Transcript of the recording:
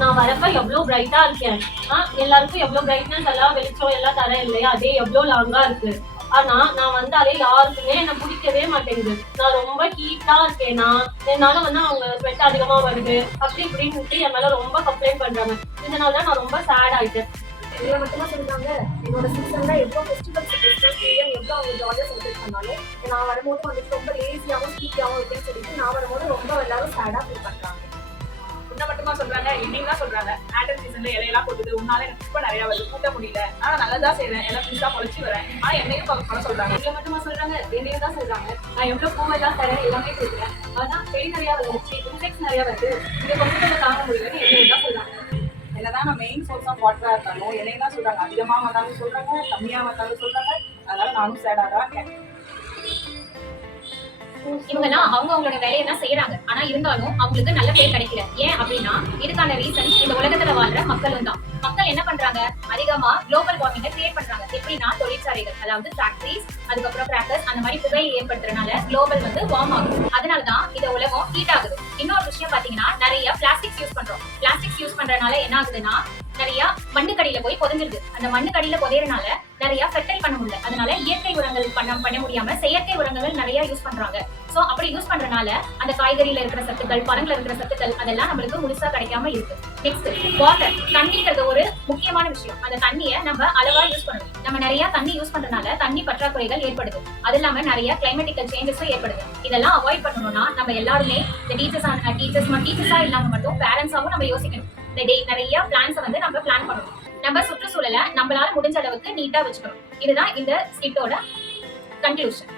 நான் வரப்ப எவ்வளவு பிரைட்டா இருக்கேன். எல்லாருக்கும் எவ்வளவு பிரைட்னஸ் எல்லாம் வெளிச்சம் எல்லாம் தரேன் இல்லையா, அதே எவ்வளவு லாங்கா இருக்கு. ஆனா நான் வந்தாலே யாருக்குமே என்ன பிடிக்கவே மாட்டேங்குது. நான் ரொம்ப ஹீட்டா இருக்கேனா, என்னால அவங்க ஸ்வெட் அதிகமா வருது அப்படி இப்படின்னு என் மேல ரொம்ப கம்ப்ளைண்ட் பண்றாங்க. இதனாலதான் நான் ரொம்ப சேட் ஆயிட்டேன். இதை மட்டுமா சொல்றாங்க, என்னோட சீசன்ல எவ்வளோ ஃபெஸ்டிவல்ஸ் எவ்வளோ அவங்க ஜாலியாக செலிப்ரேட் பண்ணாலும் நான் வரும்போது வந்துட்டு ரொம்ப லேசியாகவும் ஸ்கீட்டியாகவும் இருக்குன்னு சொல்லிட்டு நான் வரும்போது ரொம்ப எல்லாரும் சேடாக ஃபீல் பண்றாங்க. உன்னை மட்டுமா சொல்றாங்க, என்னையும் தான் சொல்றாங்க. ஆட்டம் சீசன்ல இலையெல்லாம் கொட்டுது, உன்னால எனக்கு ரொம்ப நிறைய வருது, கூட்ட முடியல. ஆனா நல்லதா செய்யறேன், எல்லாம் புதுசா பொழைச்சி வரேன். ஆனா என்னையும் பண்ண சொல்றாங்க. இதை மட்டுமா சொல்றாங்க, என்னையும் தான் சொல்றாங்க. நான் எவ்வளவு பூவெல்லாம் தரேன், எல்லாமே கொடுக்குறேன். ஆனா செடி நிறைய வந்துருச்சு, இன்செக்ட்ஸ் நிறைய வருது, இதை கொஞ்சம் தாங்க முடியலன்னு என்னையும் தான் சொல்றாங்க. என்னதான் நான் மெயின் சோர்ஸ் ஆஃப் வாட்டரா இருந்தாலும் என்னையும் தான் சொல்றாங்க. அதிகமா வந்தாலும் சொல்றாங்க, கம்மியா வந்தாலும் சொல்றாங்க. அதனால நானும் சேடா தான் இருக்கேன். இவங்கெல்லாம் அவங்களோட வேலையை தான் செய்யறாங்க. ஆனா இருந்தாலும் அவங்களுக்கு நல்ல பேர் கிடைக்கல. ஏன் அப்படின்னா இதுக்கான ரீசன் இந்த உலகத்துல வாழ்ற மக்களும் தான். மக்கள் என்ன பண்றாங்க, அதிகமா குளோபல் வார்மிங்கை கிரியேட் பண்றாங்க. எப்படின்னா தொழிற்சாலைகள், அதாவது ஃபேக்டரிஸ், அதுக்கப்புறம் கிராக்கர்ஸ், அந்த மாதிரி புகை ஏற்படுத்துறதுனால குளோபல் வார்ம் ஆகுது. அதனாலதான் இந்த உலகம் ஹீட் ஆகுது. இன்னொரு விஷயம் பாத்தீங்கன்னா, நிறைய பிளாஸ்டிக்ஸ் யூஸ் பண்றோம். பிளாஸ்டிக்ஸ் யூஸ் பண்றதுனால என்ன ஆகுதுன்னா, நிறைய மண்ணுக்கடியில போய் புதைஞ்சிருது. அந்த மண்ணுக்கடியில புதையறனால நிறைய ஃபெர்டைல் பண்ண முடியல. அதனால இயற்கை உரங்கள் பண்ண முடியாம செயற்கை உரங்கள் நிறைய யூஸ் பண்றாங்க. சோ அப்படி யூஸ் பண்றதுனால அந்த காய்கறியில இருக்கிற சத்துக்கள், பழங்கள்ல இருக்கிற சத்துக்கள் அதெல்லாம் நம்மளுக்கு முழுசா கிடைக்காம இருக்கு. Next water. தண்ணிங்கிறது ஒரு முக்கியமான விஷயம். அந்த தண்ணியை நம்ம அளவா யூஸ் பண்ணணும். நம்ம நிறைய தண்ணி யூஸ் பண்றதுனால தண்ணி பற்றாக்குறைகள் ஏற்படுது. அது இல்லாம நிறைய கிளைமேட்டிக்கல் சேஞ்சஸும் ஏற்படுது. இதெல்லாம் அவாய்ட் பண்ணணும்னா நம்ம எல்லாருமே இந்த டீச்சர்ஸா இல்லாம மட்டும் பேரண்ட்ஸாவும் நம்ம யோசிக்கணும். நிறைய பிளான்ஸ் நம்ம பிளான் பண்ணணும். நம்ம சுற்றுச்சூழலை நம்மளால முடிஞ்ச அளவுக்கு நீட்டா வச்சுக்கணும். இதுதான் இந்த ஸ்கிட்டோட கன்க்ளூஷன்.